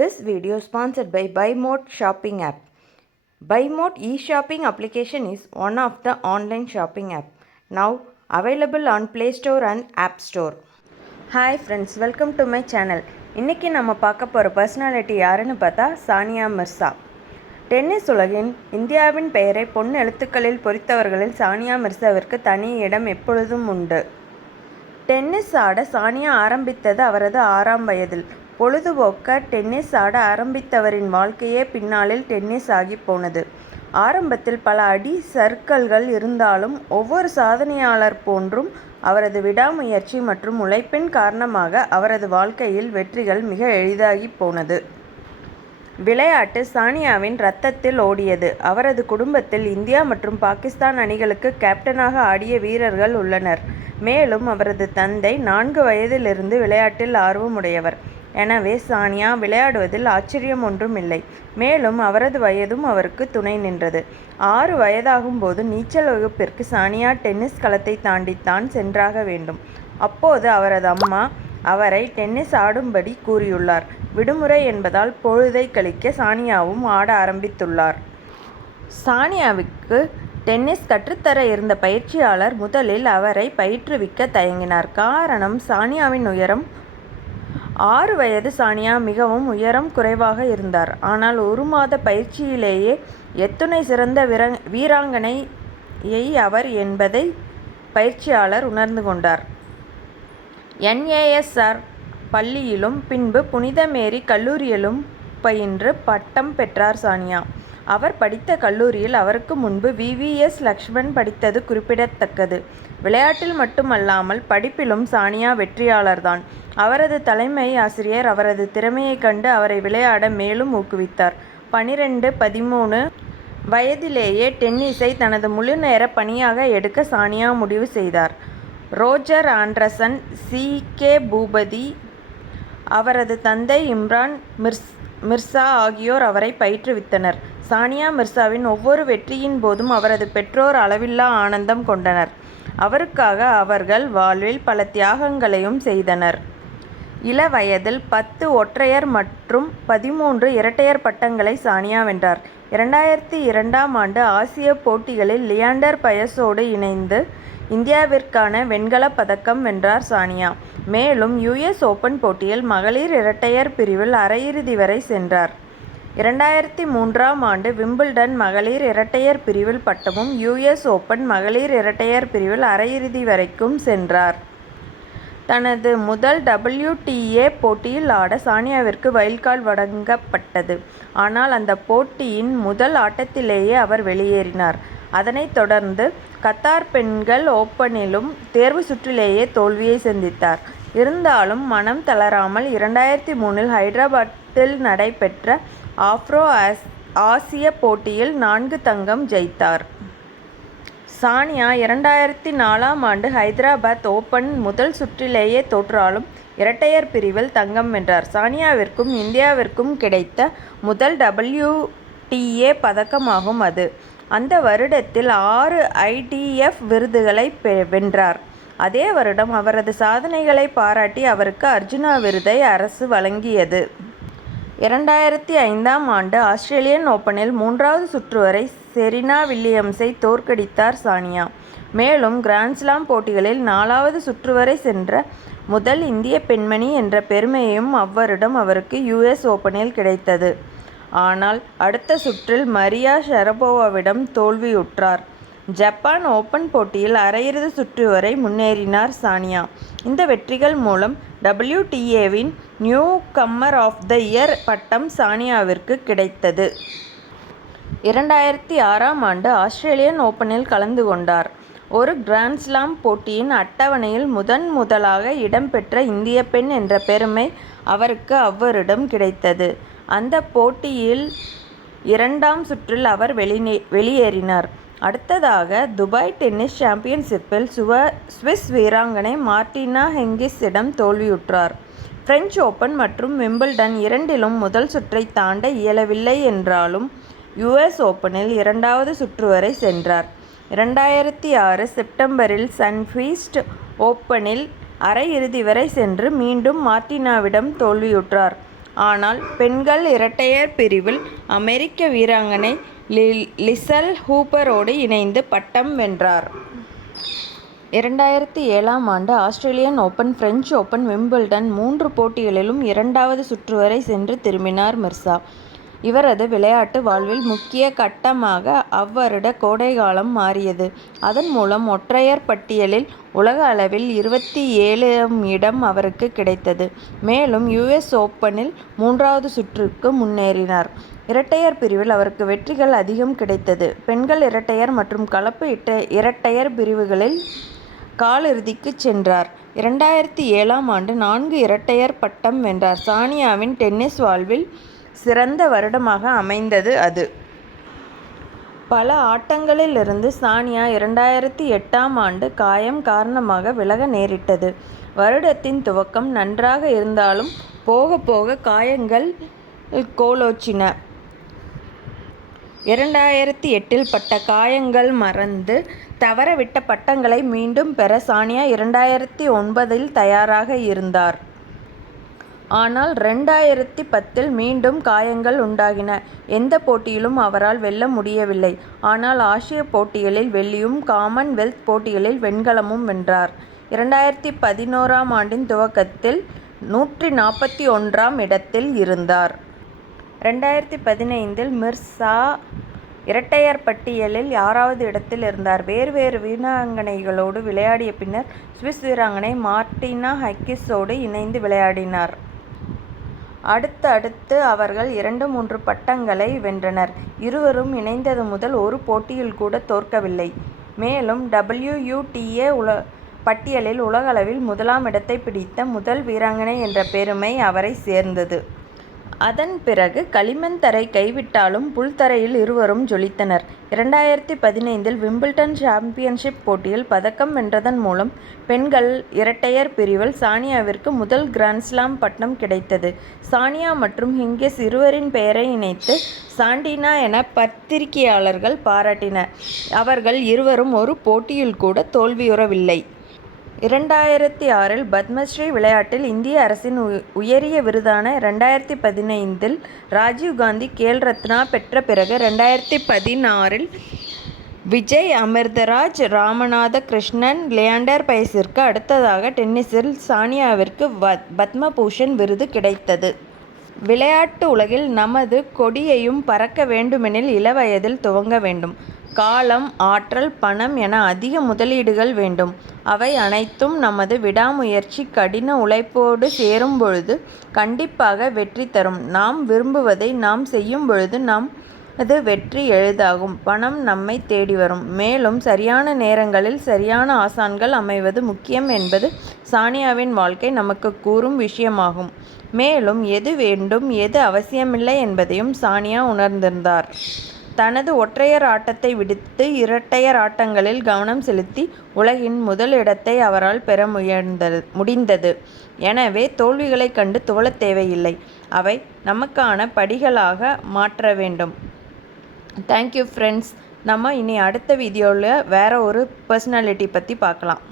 This video is sponsored by BuyMode shopping app. BuyMode e-shopping application is one of the online shopping app now available on Play Store and App Store. Hi friends, welcome to my channel. இன்னைக்கு நம்ம பார்க்க போகிற personality யாருன்னு பார்த்தா Sania Mirza. Tennis உலகின் இந்தியாவின் பெயரை பொன் எழுத்துக்களில் பொறித்தவர்களில் சானியா மிர்சாவிற்கு தனி இடம் எப்பொழுதும் உண்டு. டென்னிஸ் ஆட சானியா ஆரம்பித்தது அவரது 6ஆம் வயதில். பொழுதுபோக்க டென்னிஸ் ஆட ஆரம்பித்தவரின் வாழ்க்கையே பின்னாளில் டென்னிஸ் ஆகி போனது. ஆரம்பத்தில் பல அடி சறுக்கல்கள் இருந்தாலும் ஒவ்வொரு சாதனையாளர் போன்றும் அவரது விடாமுயற்சி மற்றும் உழைப்பின் காரணமாக அவரது வாழ்க்கையில் வெற்றிகள் மிக எளிதாகி போனது. விளையாட்டு சானியாவின் இரத்தத்தில் ஓடியது. அவரது குடும்பத்தில் இந்தியா மற்றும் பாகிஸ்தான் அணிகளுக்கு கேப்டனாக ஆடிய வீரர்கள் உள்ளனர். மேலும் அவரது தந்தை 4 வயதிலிருந்து விளையாட்டில் ஆர்வமுடையவர். எனவே சானியா விளையாடுவதில் ஆச்சரியம் ஒன்றும் இல்லை. மேலும் அவரது வயதும் அவருக்கு துணை நின்றது. 6 வயதாகும்போது நீச்சல் வகுப்பிற்கு சானியா டென்னிஸ் களத்தை தாண்டித்தான் சென்றாக வேண்டும். அப்போது அவரது அம்மா அவரை டென்னிஸ் ஆடும்படி கூறியுள்ளார். விடுமுறை என்பதால் பொழுதை கழிக்க சானியாவும் ஆட ஆரம்பித்துள்ளார். சானியாவுக்கு டென்னிஸ் கற்றுத்தர இருந்த பயிற்சியாளர் முதலில் அவரை பயிற்றுவிக்க தயங்கினார். காரணம் சானியாவின் உயரம். 6 வயது சானியா மிகவும் உயரம் குறைவாக இருந்தார். ஆனால் 1 மாத பயிற்சியிலேயே எத்துணை சிறந்த வீராங்கனையை அவர் என்பதை பயிற்சியாளர் உணர்ந்து கொண்டார். NASR பள்ளியிலும் பின்பு புனித மேரி கல்லூரியிலும் பயின்று பட்டம் பெற்றார் சானியா. அவர் படித்த கல்லூரியில் அவருக்கு முன்பு VVS லக்ஷ்மண் படித்தது குறிப்பிடத்தக்கது. விளையாட்டில் மட்டுமல்லாமல் படிப்பிலும் சானியா வெற்றியாளர்தான். அவரது தலைமை ஆசிரியர் அவரது திறமையை கண்டு அவரை விளையாட மேலும் ஊக்குவித்தார். 12-13 வயதிலேயே டென்னிஸை தனது முழு நேர பணியாக எடுக்க சானியா முடிவு செய்தார். ரோஜர் ஆண்டர்சன், CK பூபதி, அவரது தந்தை இம்ரான் மிர்சா ஆகியோர் அவரை பயிற்றுவித்தனர். சானியா மிர்சாவின் ஒவ்வொரு வெற்றியின் போதும் அவரது பெற்றோர் அளவில்லா ஆனந்தம் கொண்டனர். அவருக்காக அவர்கள் வாழ்வில் பல தியாகங்களையும் செய்தனர். இள வயதில் 10 ஒற்றையர் மற்றும் 13 இரட்டையர் பட்டங்களை சானியா வென்றார். 2002ஆம் ஆண்டு ஆசிய போட்டிகளில் லியாண்டர் பயஸோடு இணைந்து இந்தியாவிற்கான வெண்கலப் பதக்கம் வென்றார் சானியா. மேலும் US ஓபன் போட்டியில் மகளிர் இரட்டையர் பிரிவில் அரையிறுதி வரை சென்றார். 2003ஆம் ஆண்டு விம்பிள்டன் மகளிர் இரட்டையர் பிரிவில் பட்டமும் US ஓபன் மகளிர் இரட்டையர் பிரிவில் அரையிறுதி வரைக்கும் சென்றார். தனது முதல் WTA போட்டியில் ஆட சானியாவிற்கு வைல்ட் கார்டு வழங்கப்பட்டது. ஆனால் அந்த போட்டியின் முதல் ஆட்டத்திலேயே அவர் வெளியேறினார். அதனைத் தொடர்ந்து கத்தார் பெண்கள் ஓப்பனிலும் தேர்வு சுற்றிலேயே தோல்வியை சந்தித்தார். இருந்தாலும் மனம் தளராமல் 2003இல் ஹைதராபாத்தில் நடைபெற்ற ஆஃப்ரோ ஆசிய போட்டியில் 4 தங்கம் ஜெயித்தார். சானியா 2004ஆம் ஆண்டு ஹைதராபாத் ஓபன் முதல் சுற்றிலேயே தோற்றாலும் இரட்டையர் பிரிவில் தங்கம் வென்றார். சானியாவிற்கும் இந்தியாவிற்கும் கிடைத்த முதல் WTA பதக்கமாகும் அது. அந்த வருடத்தில் 6 ITF விருதுகளை வென்றார். அதே வருடம் அவரது சாதனைகளை பாராட்டி அவருக்கு அர்ஜுனா விருதை அரசு வழங்கியது. 2005ஆம் ஆண்டு ஆஸ்திரேலியன் ஓபனில் 3வது சுற்று வரை செரீனா வில்லியம்ஸை தோற்கடித்தார் சானியா. மேலும் கிராண்ட்ஸ்லாம் போட்டிகளில் 4வது சுற்று வரை சென்ற முதல் இந்திய பெண்மணி என்ற பெருமையும் அவ்வருடம் அவருக்கு US ஓபனில் கிடைத்தது. ஆனால் அடுத்த சுற்றில் மரியா ஷரபோவாவிடம் தோல்வியுற்றார். ஜப்பான் ஓபன் போட்டியில் அரையிறுதி சுற்று வரை முன்னேறினார் சானியா. இந்த வெற்றிகள் மூலம் WTAவின் newcomer of the year பட்டம் சானியாவிற்கு கிடைத்தது. 2006ஆம் ஆண்டு ஆஸ்திரேலியன் ஓபனில் கலந்து கொண்டார். ஒரு கிராண்ட்ஸ்லாம் போட்டியின் அட்டவணையில் முதலாக இடம்பெற்ற இந்திய பெண் என்ற பெருமை அவருக்கு அவ்வருடம் கிடைத்தது. அந்த போட்டியில் 2ஆம் சுற்றில் அவர் வெளியேறினார். அடுத்ததாக துபாய் டென்னிஸ் சாம்பியன்ஷிப்பில் சுவிஸ் வீராங்கனை மார்டினா ஹிங்கிஸிடம் தோல்வியுற்றார். பிரெஞ்சு ஓபன் மற்றும் விம்பிள்டன் இரண்டிலும் முதல் சுற்றை தாண்ட இயலவில்லை என்றாலும் US ஓபனில் 2வது சுற்று வரை சென்றார். 2006 செப்டம்பரில் சன்ஃபீஸ்ட் ஓபனில் அரையிறுதி வரை சென்று மீண்டும் மார்டினாவிடம் தோல்வியுற்றார். ஆனால் பெண்கள் இரட்டையர் பிரிவில் அமெரிக்க வீராங்கனை லிசல் ஹூப்பரோடு இணைந்து பட்டம் வென்றார். 2007ஆம் ஆண்டு Australian open, French open, Wimbledon 3 போட்டிகளிலும் 2வது சுற்று வரை சென்று திரும்பினார் மிர்சா. இவரது விளையாட்டு வாழ்வில் முக்கிய கட்டமாக அவ்வருட கோடைகாலம் மாறியது. அதன் மூலம் ஒற்றையர் பட்டியலில் உலக அளவில் 27ஆம் இடம் அவருக்கு கிடைத்தது. மேலும் US ஓபனில் 3வது சுற்றுக்கு முன்னேறினார். இரட்டையர் பிரிவில் அவருக்கு வெற்றிகள் அதிகம் கிடைத்தது. பெண்கள் இரட்டையர் மற்றும் கலப்பு இரட்டையர் பிரிவுகளில் காலிறுதிக்கு சென்றார். 2007ஆம் ஆண்டு 4 இரட்டையர் பட்டம் வென்றார். சானியாவின் டென்னிஸ் வாழ்வில் சிறந்த வருடமாக அமைந்தது அது. பல ஆட்டங்களிலிருந்து சானியா 2008ஆம் ஆண்டு காயம் காரணமாக விலக நேரிட்டது. வருடத்தின் துவக்கம் நன்றாக இருந்தாலும் போக போக காயங்கள் கோலோச்சின. 2008இல் பட்ட காயங்கள் மறந்து தவறவிட்ட பட்டங்களை மீண்டும் பெற சானியா 2009இல் தயாராக இருந்தார். ஆனால் 2010இல் மீண்டும் காயங்கள் உண்டாகின. எந்த போட்டியிலும் அவரால் வெல்ல முடியவில்லை. ஆனால் ஆசிய போட்டிகளில் வெள்ளியும், காமன்வெல்த் போட்டிகளில் வெண்கலமும் வென்றார். 2011ஆம் ஆண்டின் துவக்கத்தில் 141ஆம் இடத்தில் இருந்தார். 2015இல் மிர்சா இரட்டையர் பட்டியலில் 6வது இடத்தில் இருந்தார். வேறு வீராங்கனைகளோடு விளையாடிய பின்னர் சுவிஸ் வீராங்கனை மார்டினா ஹிங்கிஸோடு இணைந்து விளையாடினார். அடுத்தடுத்து அவர்கள் 2-3 பட்டங்களை வென்றனர். இருவரும் இணைந்தது முதல் ஒரு போட்டியில் கூட தோற்கவில்லை. மேலும் WTA பட்டியலில் உலகளவில் 1ஆம் இடத்தை பிடித்த முதல் வீராங்கனை என்ற பெருமை அவரை சேர்ந்தது. அதன் பிறகு களிமண் கைவிட்டாலும் புல்தரையில் இருவரும் ஜொலித்தனர். 2015இல் விம்பிள்டன் சாம்பியன்ஷிப் போட்டியில் பதக்கம் வென்றதன் மூலம் பெண்கள் இரட்டையர் பிரிவில் சானியாவிற்கு முதல் கிராண்ட்ஸ்லாம் பட்டம் கிடைத்தது. சானியா மற்றும் ஹிங்கிஸ் இருவரின் பெயரை இணைத்து சாண்டினா என பத்திரிகையாளர்கள் பாராட்டினர். அவர்கள் இருவரும் ஒரு போட்டியில் கூட தோல்வியுறவில்லை. 2006இல் பத்மஸ்ரீ விளையாட்டில் இந்திய அரசின் உயரிய விருதான 2015இல் ராஜீவ்காந்தி கேல் ரத்னா பெற்ற பிறகு 2016இல் விஜய் அமிர்தராஜ், ராமநாத கிருஷ்ணன், லியாண்டர் பயஸிற்கு அடுத்ததாக டென்னிஸில் சானியாவிற்கு பத்ம பூஷன் விருது கிடைத்தது. விளையாட்டு உலகில் நமது கொடியையும் பறக்க வேண்டுமெனில் இளவயதில் துவங்க வேண்டும். காலம், ஆற்றல், பணம் என அதிக முதலீடுகள் வேண்டும். அவை அனைத்தும் நமது விடாமுயற்சி, கடின உழைப்போடு சேரும் பொழுது கண்டிப்பாக வெற்றி தரும். நாம் விரும்புவதை நாம் செய்யும் பொழுது நமது வெற்றி எளிதாகும். பணம் நம்மை தேடி வரும். மேலும் சரியான நேரங்களில் சரியான ஆசான்கள் அமைவது முக்கியம் என்பது சானியாவின் வாழ்க்கை நமக்கு கூறும் விஷயமாகும். மேலும் எது வேண்டும், எது அவசியமில்லை என்பதையும் சானியா உணர்ந்திருந்தார். தனது ஒற்றையர் ஆட்டத்தை விடுத்து இரட்டையர் ஆட்டங்களில் கவனம் செலுத்தி உலகின் முதல் இடத்தை அவரால் பெற முடிந்தது. எனவே தோல்விகளைக் கண்டு துவளத் தேவையில்லை. அவை நமக்கான படிகளாக மாற்ற வேண்டும். Thank you friends. நம்ம இனி அடுத்த வீடியோவில் வேற ஒரு பர்சனாலிட்டி பற்றி பார்க்கலாம்.